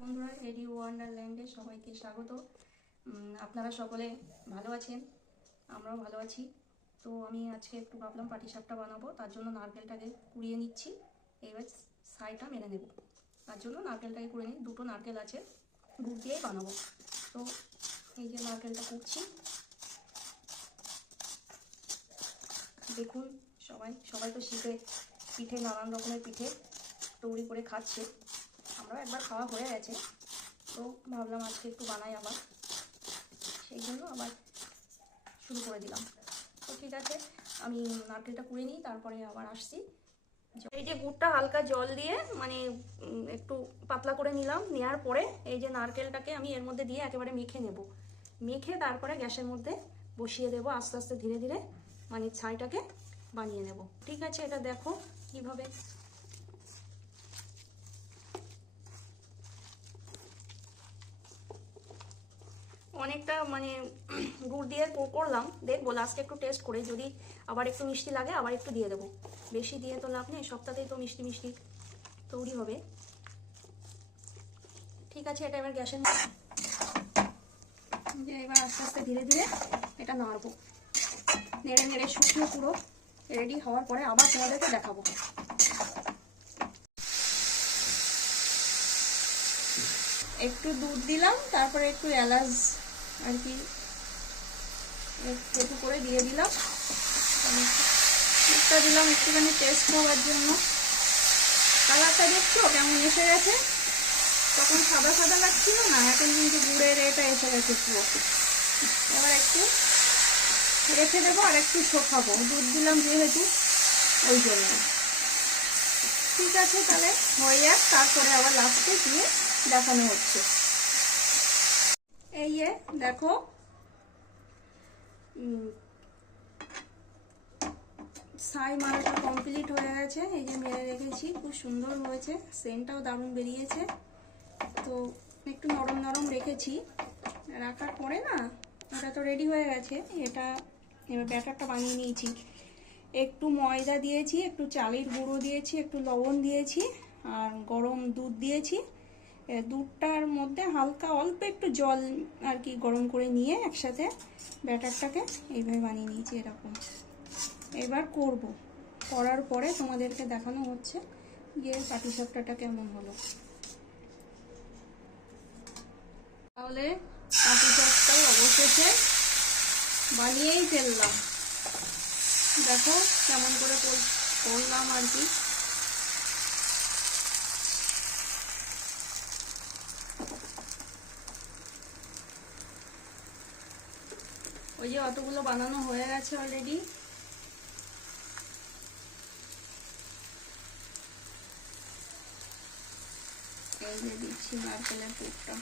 বন্ধুরা, রেডি ওয়ান্ডারল্যান্ডে সবাইকে স্বাগত। আপনারা সকলে ভালো আছেন, আমরাও ভালো আছি। তো আমি আজকে একটু ভাবলাম পাটিসাপটা বানাবো, তার জন্য নারকেলটাকে কুড়িয়ে নিচ্ছি। এবার ছাইটা মেরে নেব, তার জন্য নারকেলটাকে কুড়িয়ে নিই। দুটো নারকেল আছে, গুড় দিয়েই বানাবো। তো এই যে নারকেলটা কুড়ছি, দেখুন সবাই তো শীতে পিঠে, নানান রকমের পিঠে তৈরি করে খাচ্ছে। আমরাও একবার খাওয়া হয়ে গেছে, তো ভাবলাম আজকে একটু বানাই আবার, সেই জন্য আবার শুরু করে দিলাম। তো ঠিক আছে, আমি নারকেলটা কুড়ে নিই, তারপরে আবার আসছি। এই যে গুড়টা হালকা জল দিয়ে মানে একটু পাতলা করে নিলাম, নেওয়ার পরে এই যে নারকেলটাকে আমি এর মধ্যে দিয়ে একেবারে মেখে নেব। মেখে তারপরে গ্যাসের মধ্যে বসিয়ে দেবো, আস্তে আস্তে ধীরে ধীরে মানে ছাইটাকে বানিয়ে নেব। ঠিক আছে, এটা দেখো কিভাবে। অনেকটা মানে গুড় দিয়ে করলাম, দেখবো লাস্টে একটু টেস্ট করে, যদি আবার একটু মিষ্টি লাগে আবার একটু দিয়ে দেবো। বেশি দিয়ে তো লাভ নেই, সবটাতেই তো মিষ্টি মিষ্টি তৈরি হবে। ঠিক আছে, এটা এবার গ্যাসের যে এবার আস্তে আস্তে ধীরে ধীরে এটা নাড়বো, নেড়ে নেড়ে শুকিয়ে পুরো রেডি হওয়ার পরে আবার তোমাদেরকে দেখাবো। একটু দুধ দিলাম, তারপরে একটু এলাচ আর কি একটু করে দিয়ে দিলাম। দুধটা দিলাম একটুখানি টেস্ট হওয়ার জন্য। কালারটা দেখছো কেমন এসে গেছে? তখন সাদা সাদা লাগছিল না, এখন কিন্তু গুড়ের এটা এসে গেছে পুরো। এবার একটু রেখে দেবো আর একটু শোকাবো, দুধ দিলাম যেহেতু ওই জন্য। ঠিক আছে, তাহলে হয়ে যাক, তারপরে আবার লাস্টে দিয়ে দেখানো হচ্ছে। এই যে দেখো ছাই মারাটা কমপ্লিট হয়ে গেছে। এই যে মেরে রেখেছি, খুব সুন্দর হয়েছে, সেন্টটাও দারুণ বেরিয়েছে। তো একটু নরম নরম রেখেছি, রাখার পরে না এটা তো রেডি হয়ে গেছে। এটা এবার ব্যাটারটা বানিয়ে নিয়েছি। একটু ময়দা দিয়েছি, একটু চালের গুঁড়ো দিয়েছি, একটু লবণ দিয়েছি, আর গরম দুধ দিয়েছি। দুধটার মধ্যে হালকা অল্প একটু জল আর কি গরম করে নিয়ে একসাথে ব্যাটারটাকে এইভাবে বানিয়ে নিয়েছি এরকম। এবার করার পরে তোমাদেরকে দেখানো হচ্ছে যে পাটিসাপটাটা কেমন হলো। তাহলে পাটিসাপটা অবশেষে বানিয়েই ফেললাম। দেখো কেমন করে করলাম আর কি। ওই যে অতগুলো বানানো হয়ে গেছে অলরেডি। এই যে দিচ্ছি নারকেলের পুরটা।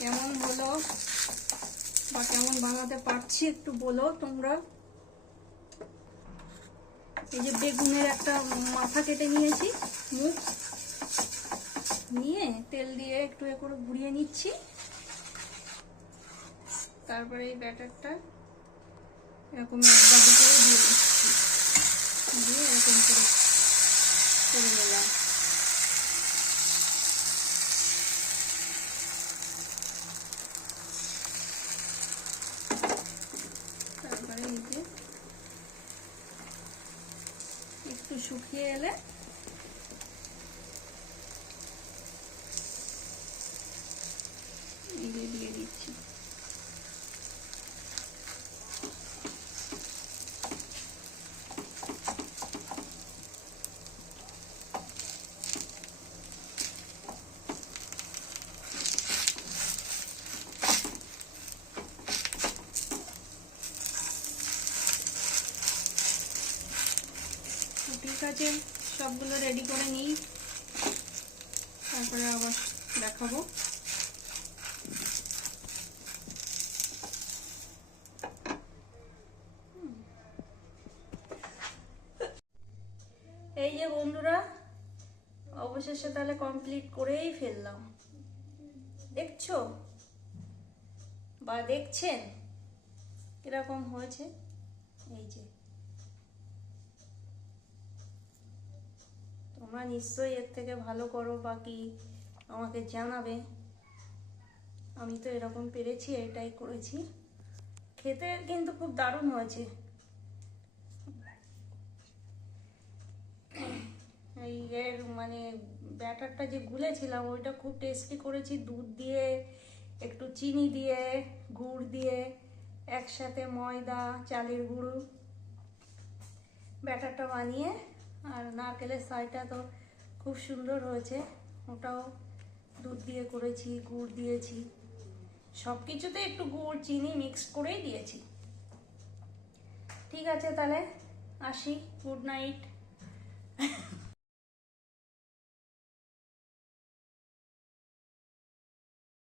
কেমন হলো বা কেমন বানাতে পারছি একটু বলো তোমরা। এই যে বেগুনের একটা মাথা কেটে নিয়েছি, মুখ নিয়ে তেল দিয়ে একটু এ করে ঘুরিয়ে নিচ্ছি। তারপরে এই ব্যাটারটা এরকম একবার করে দিয়ে দিচ্ছি, দিয়ে এরকম করে নিলাম। তারপরে এই যে একটু শুকিয়ে এলে এই যে দিয়ে দিচ্ছি। ঠিক আছে, সবগুলো রেডি করে নিই, তারপরে আবার দেখাবো। এই যে বন্ধুরা, অবশেষে তাহলে কমপ্লিট করেই ফেললাম। দেখছো বা দেখছেন কিরকম হয়েছে? এই যে তোমরা নিশ্চয়ই এর থেকে ভালো করো বা কি আমাকে জানাবে। আমি তো এরকম পেরেছি, এটাই করেছি। খেতে কিন্তু খুব দারুণ হয়েছে। এই এর মানে ব্যাটারটা যে গুলেছিলাম ওইটা খুব টেস্টি করেছি, দুধ দিয়ে, একটু চিনি দিয়ে, গুড় দিয়ে, একসাথে ময়দা, চালের গুঁড়ো ব্যাটারটা বানিয়ে, আর নারকেলের ছাইটা তো খুব সুন্দর হয়েছে, ওটাও দুধ দিয়ে করেছি, গুড় দিয়েছি, সব কিছুতে একটু গুড় চিনি মিক্স করেই দিয়েছি। ঠিক আছে তাহলে আসি, গুড নাইট।